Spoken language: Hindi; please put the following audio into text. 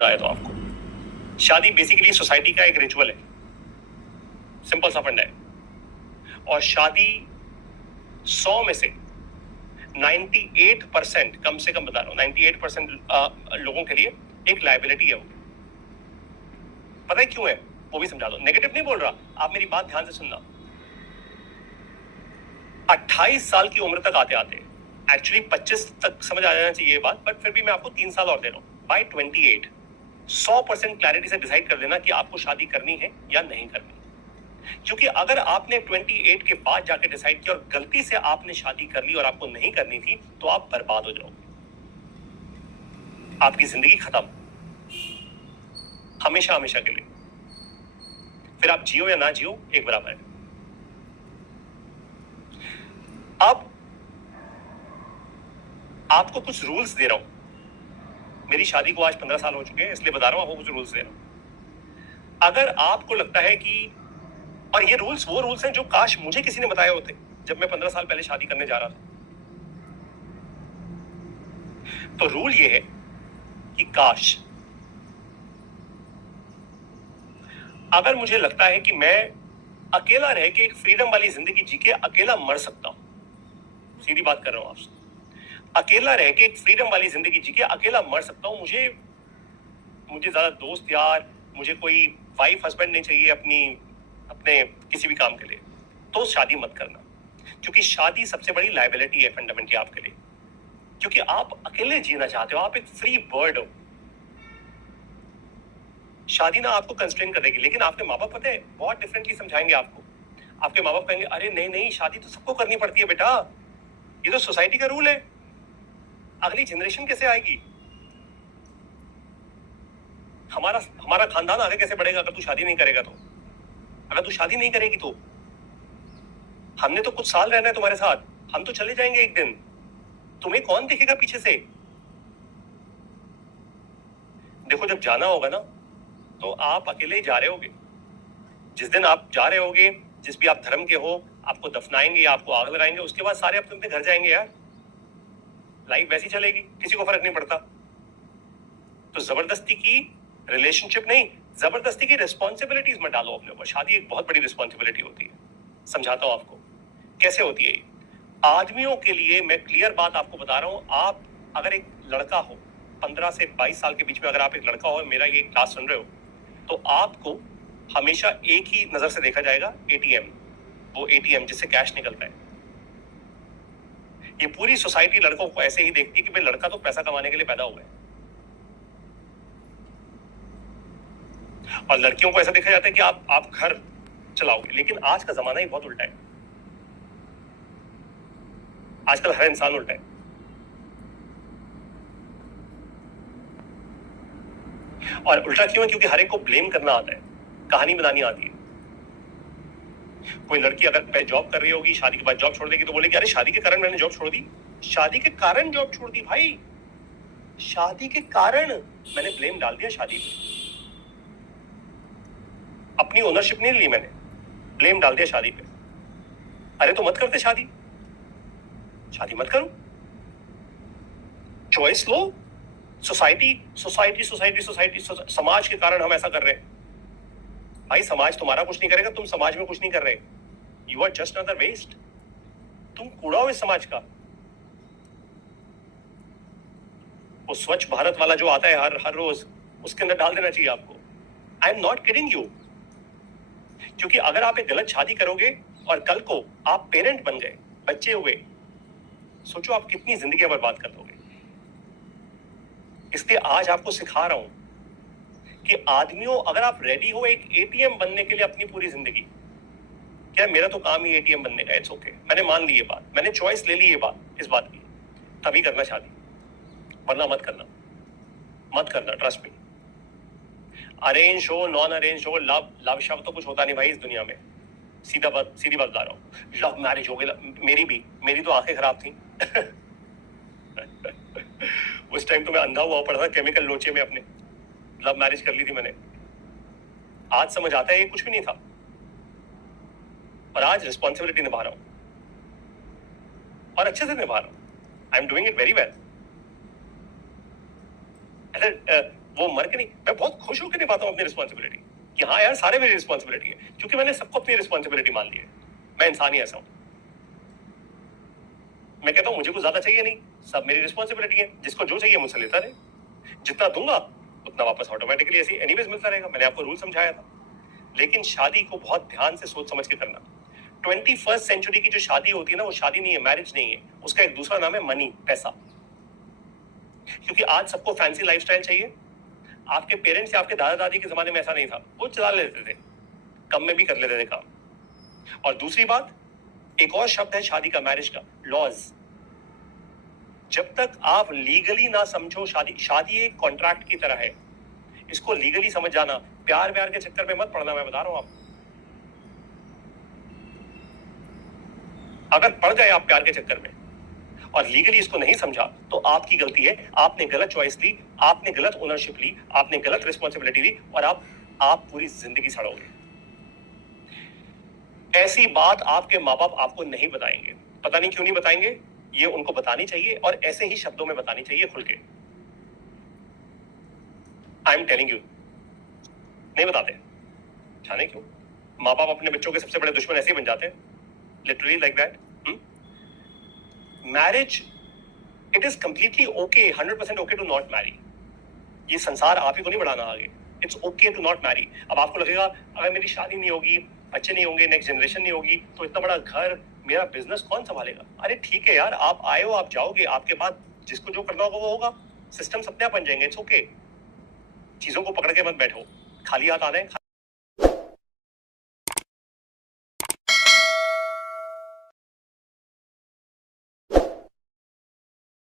आया तो आपको शादी बेसिकली सोसाइटी का एक रिचुअल है, सिंपल सा फंडा है। और शादी 100 में से 98% कम से कम बता रहा हूं, 98% लोगों के लिए एक लायबिलिटी है। वो पता है क्यों है वो भी समझा दो, नेगेटिव नहीं बोल रहा, आप मेरी बात ध्यान से सुनना। 28 साल की उम्र तक आते आते, एक्चुअली 25 तक समझ आ जाना चाहिए ये बात, बट फिर भी मैं आपको 3 साल और दे रहा हूं। बाय 28 100% क्लैरिटी से डिसाइड कर देना कि आपको शादी करनी है या नहीं करनी। क्योंकि अगर आपने 28 के बाद जाके डिसाइड किया और गलती से आपने शादी कर ली और आपको नहीं करनी थी, तो आप बर्बाद हो जाओगे, आपकी जिंदगी खत्म, हमेशा हमेशा के लिए। फिर आप जियो या ना जियो एक बराबर है। अब आपको कुछ रूल्स दे रहा हूं, मेरी शादी को आज 15 साल हो चुके हैं, इसलिए बता रहा हूं, आपको कुछ रूल्स दे रहा हूं। अगर आपको लगता है कि, और ये रूल्स वो रूल्स हैं जो काश मुझे किसी ने बताए होते जब मैं 15 साल पहले शादी करने जा रहा था। तो रूल ये है कि काश अगर मुझे लगता है कि मैं अकेला रह के एक फ्रीडम वाली जिंदगी जी के अकेला मर सकता हूं, सीधी बात कर रहा हूं आपसे, अकेला रह के एक फ्रीडम वाली जिंदगी जी के अकेला मर सकता हूं, मुझे ज्यादा दोस्त यार, मुझे कोई वाइफ हस्बैंड नहीं चाहिए अपने किसी भी काम के लिए, तो शादी मत करना। क्योंकि शादी सबसे बड़ी लायबिलिटी है फंडामेंटली आपके लिए, क्योंकि आप अकेले जीना चाहते हो, आप एक फ्री बर्ड हो। शादी ना आपको कंस्ट्रेन कर देगी, लेकिन आपके माँ बाप पता है बहुत डिफरेंटली समझाएंगे आपको। आपके माँ बाप कहेंगे अरे नहीं नहीं, शादी तो सबको करनी पड़ती है बेटा, ये तो सोसाइटी का रूल है, अगली जनरेशन कैसे आएगी, हमारा खानदान आगे कैसे बढ़ेगा अगर तू शादी नहीं करेगा तो, अगर तू शादी नहीं करेगी तो हमने तो कुछ साल रहना है तुम्हारे साथ, हम तो चले जाएंगे एक दिन, तुम्हें कौन देखेगा पीछे से। देखो जब जाना होगा ना तो आप अकेले ही जा रहे होगे, जिस दिन आप जा रहे होगे, जिस भी आप धर्म के हो, आपको दफनाएंगे या आपको आग लगाएंगे, उसके बाद सारे अपने अपने घर जाएंगे यार, लाइफ वैसी चलेगी, किसी को फर्क नहीं पड़ता। तो जबरदस्ती की रिलेशनशिप नहीं, जबरदस्ती की रिस्पॉन्सिबिलिटीज मत डालो अपने ऊपर। शादी एक बहुत बड़ी रिस्पॉन्सिबिलिटी होती है, समझाता हूं आपको कैसे होती है। आदमियों के लिए मैं क्लियर बात आपको बता रहा हूं, आप अगर एक लड़का हो 15 से 22 साल के बीच में, अगर आप एक लड़का हो, मेरा ये क्लास सुन रहे हो, तो आपको हमेशा एक ही नजर से देखा जाएगा, एटीएम, वो एटीएम जिससे कैश निकलता है। ये पूरी सोसाइटी लड़कों को ऐसे ही देखती है कि भाई लड़का तो पैसा कमाने के लिए पैदा हुआ है, और लड़कियों को ऐसा देखा जाता है कि आप घर चलाओगे। लेकिन आज का जमाना ही बहुत उल्टा है, आजकल हर इंसान उल्टा है। और उल्टा क्यों है? क्योंकि हर एक को ब्लेम करना आता है, कहानी बनानी आती है। कोई लड़की अगर जॉब कर रही होगी, शादी के बाद जॉब छोड़ देगी, तो बोलेगी अरे शादी के कारण मैंने जॉब छोड़ दी, शादी के कारण जॉब छोड़ दी भाई, शादी के कारण मैंने ब्लेम डाल दिया शादी पे, अपनी ओनरशिप नहीं ली मैंने, ब्लेम डाल दिया शादी पे। अरे तो मत करते शादी, शादी मत करो, चॉइस लो। सोसाइटी सोसाइटी सोसाइटी सोसाइटी समाज के कारण हम ऐसा कर रहे हैं। भाई समाज तुम्हारा कुछ नहीं करेगा, तुम समाज में कुछ नहीं कर रहे, you are just another waste, तुम कूड़ा हो इस समाज का। वो स्वच्छ भारत वाला जो आता है हर रोज, उसके अंदर डाल देना चाहिए आपको। I am not kidding you, क्योंकि अगर आप एक गलत शादी करोगे और कल को आप पेरेंट बन गए, बच्चे हुए, सोचो आप कितनी जिंदगियां बर्बाद कर दोगे। इसलिए आज आपको सिखा रहा हूं कि आदमियों, अगर आप रेडी हो एक एटीएम बनने के लिए अपनी पूरी जिंदगी, क्या मेरा तो काम ही एटीएम बनने का, इट्स ओके, मैंने मान ली ये बात, मैंने चॉइस ले ली ये बात, इस बात की, तभी करना शादी, वरना मत करना, मत करना, ट्रस्ट मी। अरेंज हो, नॉन अरेंज हो, लव शब्द तो कुछ होता नहीं भाई इस दुनिया में, सीधी बात बता रहा हूं। लव मैरिज हो गई, मेरी तो आंखें खराब थी उस टाइम तो मैं अंधा हुआ पड़ा था केमिकल लोचे में अपने, लव मैरिज कर ली थी मैंने। आज समझ आता है ये कुछ भी नहीं था, और आज रिस्पॉन्सिबिलिटी निभा रहा हूं, और अच्छे से निभा रहा हूं, I am doing it very well. वो मर के नहीं, मैं बहुत खुश होकर निभाता हूँ अपनी रिस्पॉन्सिबिलिटी कि हाँ यार सारे मेरी रिस्पॉन्सिबिलिटी है, क्योंकि मैंने सबको अपनी रिस्पॉन्सिबिलिटी मान ली है। मैं इंसान ही ऐसा हूं। मैं कहता हूं मुझे कुछ ज्यादा चाहिए नहीं, सब मेरी रिस्पॉन्सिबिलिटी है, जिसको जो चाहिए मुझसे लेता रहे, जितना दूंगा उतना वापस ऑटोमेटिकली ऐसे एनीवेज मिलता रहेगा। मैंने आपको रूल समझाया था। लेकिन शादी को बहुत ध्यान से सोच समझ के करना। 21st सेंचुरी की जो शादी होती है ना, वो शादी नहीं है, मैरिज नहीं है, उसका एक दूसरा नाम है मनी, पैसा। क्योंकि आज सबको फैंसी लाइफस्टाइल चाहिए। आपके पेरेंट्स या आपके दादा दादी के जमाने में ऐसा नहीं था, वो चला लेते थे, कम में भी कर लेते थे काम। और दूसरी बात, एक और शब्द है शादी का, मैरिज का, लॉज। जब तक आप लीगली ना समझो शादी एक कॉन्ट्रैक्ट की तरह है, इसको लीगली समझ जाना। प्यार प्यार के चक्कर में मत पड़ना, मैं बता रहा हूं आपको। अगर पड़ गए आप प्यार के चक्कर में और लीगली इसको नहीं समझा, तो आपकी गलती है, आपने गलत चॉइस ली, आपने गलत ओनरशिप ली, आपने गलत रिस्पॉन्सिबिलिटी ली, और आप पूरी जिंदगी सड़ोगे। ऐसी बात आपके माँ बाप आपको नहीं बताएंगे। पता नहीं क्यों नहीं बताएंगे, ये उनको बतानी चाहिए, और ऐसे ही शब्दों में बतानी चाहिए, खुल के। आई एम टेलिंग यू, नहीं बताते। जाने क्यों? माँ बाप अपने बच्चों के सबसे बड़े दुश्मन ऐसे ही बन जाते हैं, literally like that. Marriage, it is completely okay, 100% okay to not marry. ये संसार आप ही को नहीं बढ़ाना आगे। It's okay to not marry. अब आपको लगेगा अगर मेरी शादी नहीं होगी, बच्चे नहीं होंगे, नेक्स्ट जनरेशन नहीं होगी, तो इतना बड़ा घर, मेरा बिजनेस कौन संभालेगा? अरे ठीक है यार, आप आए हो, आप जाओगे, आपके बाद जिसको जो करना होगा वो होगा, सिस्टम अपने आप बन जाएंगे। It's okay. चीजों को पकड़ के मत बैठो, खाली हाथ आना है।